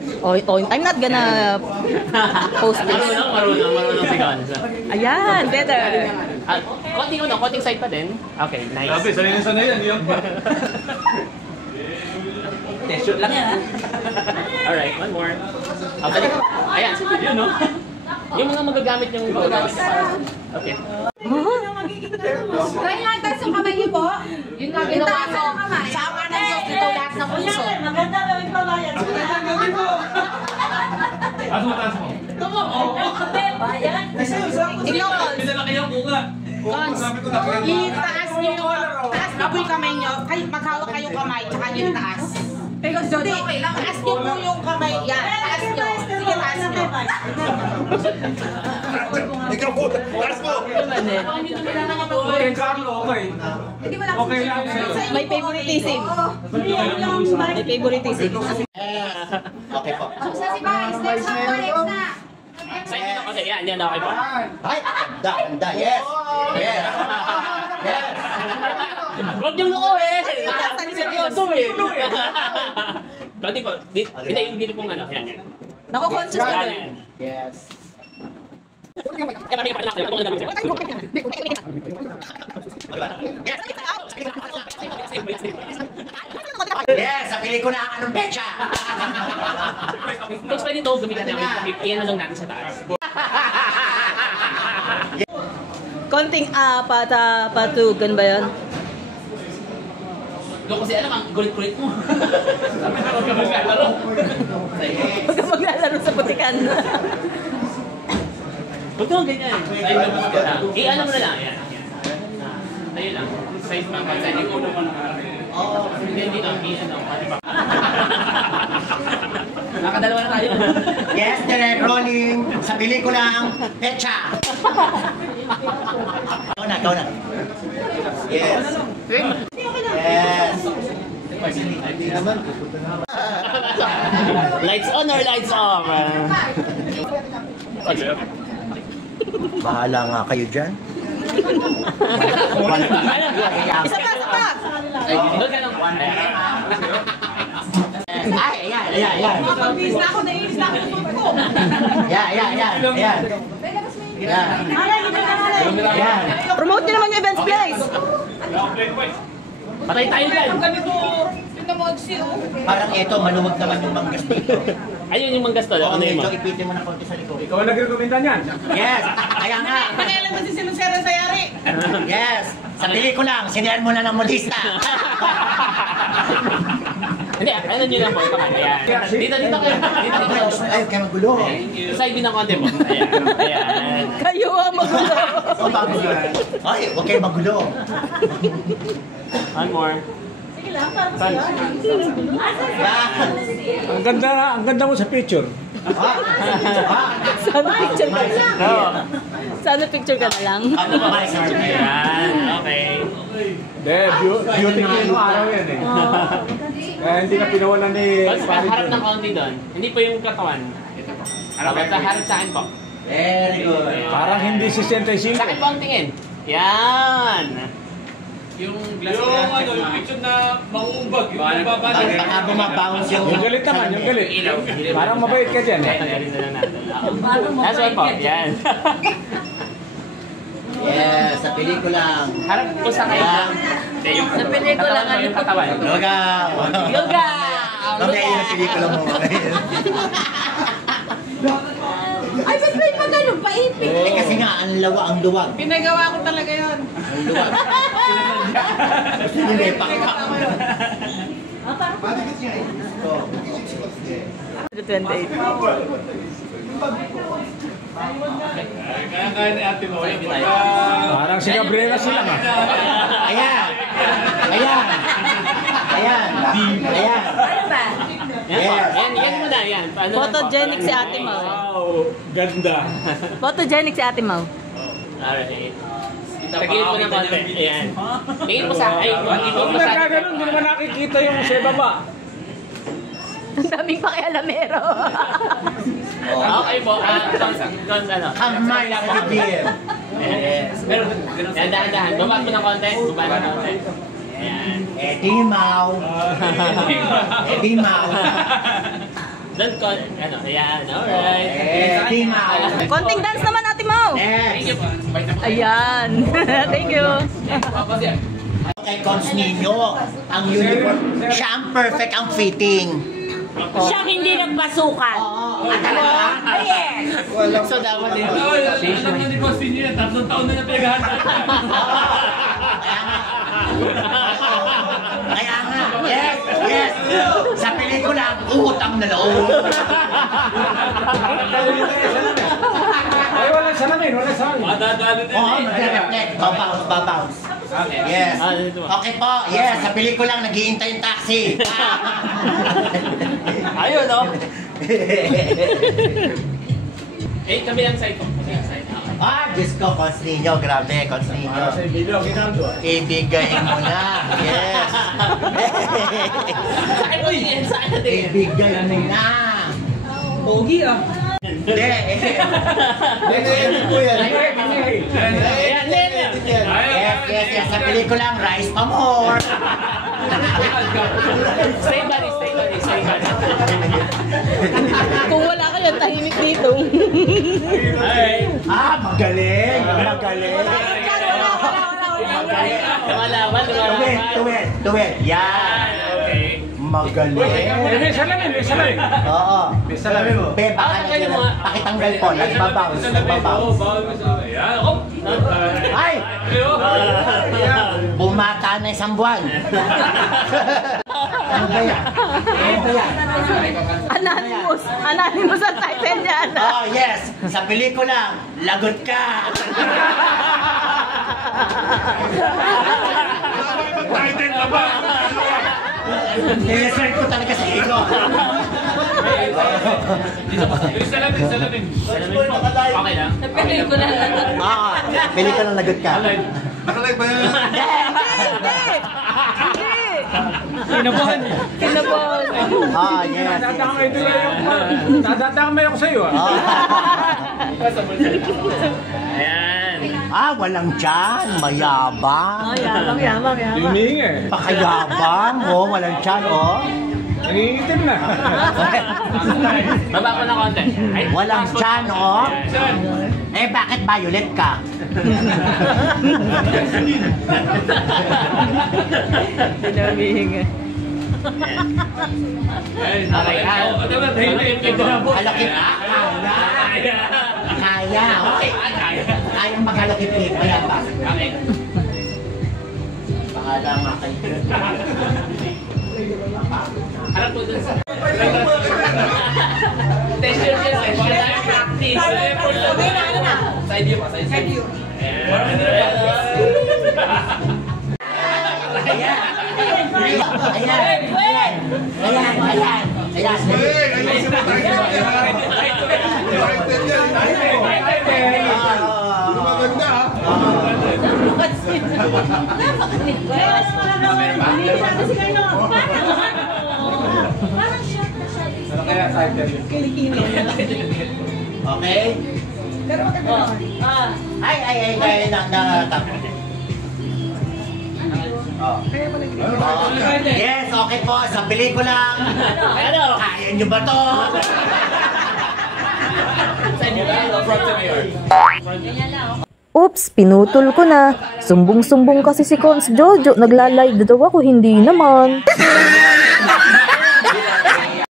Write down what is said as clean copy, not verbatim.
I'm not gonna post this. Marunong si Gonzo. Ayan, better. Konting side pa din. Okay, nice. Sabi, sanay yan. Yung test shoot lang yan. Alright, one more. Ayan, yun no? Yung mga magagamit yung okay. Try nga tayo sa kamay niyo po. Yung ginawa ko. Sama ng Diyos dito lahat ng puso. Maganda gawin pa ba yan? taas mo. Bayan. Pinala kayo bunga. Itaas niyo yung taas niyo po yung kamay niyo. Maghawak kayong kamay, tsaka yung taas. Pero hindi, taas niyo po yung kamay. Yan, taas niyo. Sige, taas niyo. Ikaw po, taas mo! Okay, Carlo, okay. Okay lang. May favoritism. May favoritism. Okay po. Sa si Vice, next na. Side dito kasi, yan, okay po. Ay, ganda, yes! Yes! Yes! Huwag niyong noo eh! Seryoso eh! Konti po, hindi yung dito pong ano, yan. Nako-conscious ka din. Yes! Yes! Sa pelikula ang anong pecha! Tapos pwede ito, gamitin namin. Iyan na lang natin sa taas. Konting patugan ba yan? Doon kasi alam, ang kulit-kulit mo. Huwag ka maglalaro. Huwag ka maglalaro sa putikan. Huwag ka ganyan. I-ano mo na lang. Yan. Ayun lang. Size pa. Size ko naman. Hindi dito. I-ano. Nakadalawa na tayo. Yes, direct rolling! Sa pelikulang pecha! Ikaw na. Yes! Yes! Lights on or lights off? Bahala nga kayo dyan. Isa pa! Doon ka lang. Ayan. Mapag-bis na ako, naiinis na ako ng food ko. Ayan. Promote nyo naman yung events place! Patay tayo dyan. Ang ganito, yun na mag-seal. Parang ito, maluwag naman yung manggas dito. Ayun yung manggas to. Oo, Ano yung medyo ipitin mo na konti sa likod. Ikaw ang nag-recommenda niyan. Yes! Kaya nga! Panailan na si Sinusera sa yari. Yes! Sa pelikulang, sinihan mo na ng modista. Hindi, ano nyo lang po. Ayan. Dito kayo. Ay, kaya magulo. Side din ng konti po. Ayan. Kayo ang magulo! Oh, magulo. Ay, huwag kayo magulo. One more. Sige lang, para sa'yo. Yan. Ang ganda mo sa picture. Sana picture ka lang. Sana picture ka na lang. Ayan. Okay. Beauty queen mo araw yan eh. Kaya hindi na pinawalan ni Harap ng konti doon. Hindi po yung katawan. Ito po. Harap sa akin po. Very good. Parang hindi 65. Sa akin po ang tingin. Yan. Yung picture na mauumbag, yung bababa. Baka bumabounce Yung galit naman, yung galit. Parang mabait ka dyan eh. That's one po. Yan. Yes, sa pelikulang. Harap po sa kayo. Sa pelikula nga yung katawan. Yoga! Yoga! Mamaya yun ang pelikula mo. Ay, ba't may pa ganun? Paipig. Eh kasi nga, ang luwag. Pinagawa ko talaga yun. Ang luwag. Gusto nyo may pakita. 28. Kaya ni Ate Mo. Parang si Gabriela sila nga. Ayan! Ano ba? Yan mo na. Yan. Photogenic si Ate Mau. Wow, ganda. Photogenic si Ate Mau. Alright. Tagilid mo ng konti. Ayan. Tingin mo sa akin. Kung nagkaganon, hindi naman nakikita yung sa baba. Ang daming pakialamero. Okay po. Cons ano? Kamay ang bibir. Yes. Pero, dahan-dahan. Baba mo ng konti. Baba ng konti. Ayan. Edimaw. Don't call, ano, ayan, alright. Konting dance naman, Ate Mau. Thank you po. Ayan. Thank you. Kay Cons Nino, ang uniform, siya ang perfect ang fitting. Siya hindi nagpasukan. Yes! So, dapat din. Alam na ni Costin yun, 3 taon na niya pinaghahanap. Kaya nga, yes, yes. Sa pelikula, ang utang na loob. Ay, walang salamin, walang salamin. Madadalo din Oo, eh. mag-reflect. Babounce. Yes. Okay po, yes. Sa pelikula, nag-iintay yung taxi. Ayun, no? Eh, kabilang side ko. Kabilang side. Ah, Diyos ko, Cons Nino. Grabe, Cons Nino. Sa video, ginando. Ibigay mo na. Yes. Saan mo yun? Saan natin? Ibigay mo na. Pogi ah. Hindi. Yes. Sa pelikula, ang rise pa more. Stay buddy. Kung wala ka yan, tahimik dito. Ah, magaling. Lumalaban. Tuwid. Yan. Okay. Magaling. May salamin. Oo. May salamin mo. Be, baka pakitanggal po. Nagbabounce. Ayan, oh. Ay! Bumata na isang buwan. Ano ba yan? Anonymous ang title niyan. Oh, yes. Sa pelikula, lagot ka. Title na ba? Nireserve ko talaga sa ego. Salamin. Okay lang? Pelikula lang. Ah, pelikula lagot ka. Nakalive ba yan? Kinabahan. Ah, yes. Tatakamay ako sa'yo, ah. Ayan. Ah, walang tiyan. Mayabang. Yabang. Humingi. Pakayabang. Oh, walang tiyan, oh. Nangingitim na. Baba ko na konti. Ay, Walang tiyan, oh. Eh, bakit violet ka? Pinabihinga. Halakip. Kaya. Okay. Kayang maghalakip eh. Mayabang. Okay. Bahala nga kayo. Harap po dun sa... Session. Practice. Side view pa. Side view. Okay? Ay, yes, okay po. Sa pelikula, kaya nyo ba to? Oops, pinutol ko na. Sumbong-sumbong kasi si Cons Jojo. Nagla-live daw ako, hindi naman.